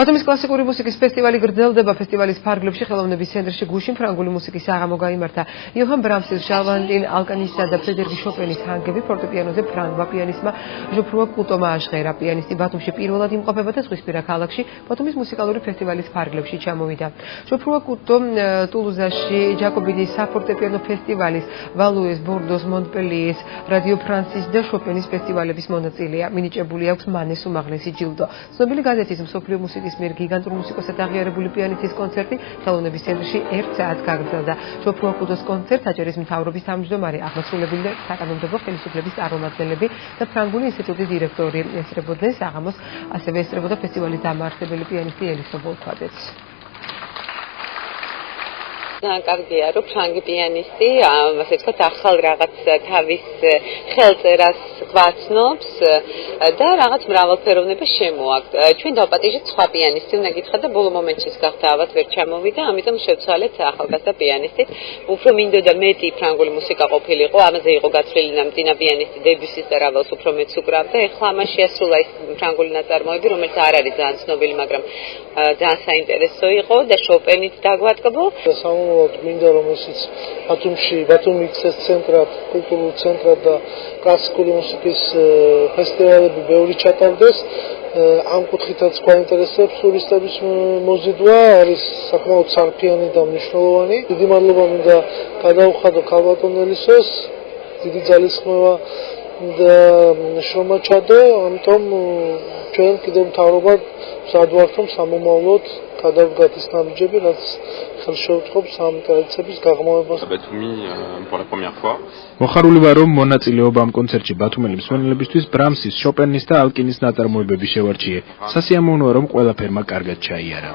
ბათუმის კლასიკური მუსიკის ფესტივალი გრძელდება. ფესტივალის ფარგლებში ხელოვნების ცენტრში გუშინ ფრანგული მუსიკის საღამო გაიმართა. იოჰან ბრამსის, ჟალვანტინ ალკანისა და ფრედერიკ შოპენის ჰანგები ფორტეპიანოზე ფრანგმა პიანისტმა ჟოფრუა კუტომა აჟღერა. პიანისტი ბათუმში პირველად იმყოფება და ზღვისპირა ქალაქში ბათუმის მუსიკალური ფესტივალის ფარგლებში ჩამოვიდა. ჟოფრუა კუტო ტულუზაში ჯაკობინის საფორტეპიანო ფესტივალის, ვალუეს, ბორდოს, მონპელიეს, რადიო ფრანსის და შოპენის ფესტივალების მონაწილეა. მინიჭებული აქვს მანეს უმაღლესი ჯილდო. ცნობილი გაზეთის მსოფლიო მუსიკის მიერ გიგანტურ მუსიკოსად აღიარებული პიანისტის კონცერტი ხელოვნების ცენტრში 1 საათს გაგრძელდა. ჟოფრუა კუტოს კონცერტს აჯერის მთავრობის თავმჯდომარე, აღმასრულებელი და საკანონმდებლო ხელისუფლების წარმომადგენლები და ფრანგული ინსტიტუტის დირექტორი ესწრებოდნენ საღამოს, ასევე ესწრებოდა ფესტივალის დამაარსებელი პიანისტი ელისო ბოლქვაძეც. კარგია, რომ ფრანგი პიანისტი, ასე ვთქვათ, ახალ რაღაც თავის ხელწერას გვაცნობს და რაღაც მრავალფეროვნებას შემოაქვს. ჩვენ დავპატიჟეთ სხვა პიანისტი, უნდა გითხრათ და ბოლო მომენტში გახთავად ვერ ჩამოვიდა, ამიტომ შევცვალეთ ახალგაზრდა პიანისტით. უფრო მინდოდა მეტი ფრანგული მუსიკა ყოფილიყო, ამაზე იყო გათვლილი ნამტინა პიანისტი დებიუსის და რაველს უფრო მეც უკრავდა. ეხლა ამას შეასრულა ის ფრანგული ნაწარმოები, რომელიც არ არის ძალიან ცნობილი, მაგრამ ძალიან საინტერესო იყო და შოპენით დაგვატკბო. მინდა რომ ისიც ბათუმში, ბათუმი იქცეს ცენტრად, კულტურულ ცენტრად და კლასიკური მუსიკის ფესტივალები ბევრი ჩატარდეს. ამ კუთხითაც გვაინტერესებს ტურისტების მოზიდვა, არის საკმაოდ სარფიანი და მნიშვნელოვანი. დიდი მადლობა მინდა გადაუხადო ქალბატონ ელისოს, დიდი ძალისხმევა და შრომა ჩადო, ამიტომ ჩვენ კიდევ მთავრობად მზად ვართ, რომ სამომავლოდ გადავდგათ ის ნაბიჯები, რაც ხელს შეუწყობს ამ ტრადიციების გაღრმავებას. მოხარული ვარ, რომ მონაწილეობა ამ კონცერტში ბათუმელი მსმენელებისთვის ბრამსის, შოპენის და ალკინის ნაწარმოებები შევარჩიე. სასიამოვნოა, რომ ყველაფერმა კარგად ჩაიარა.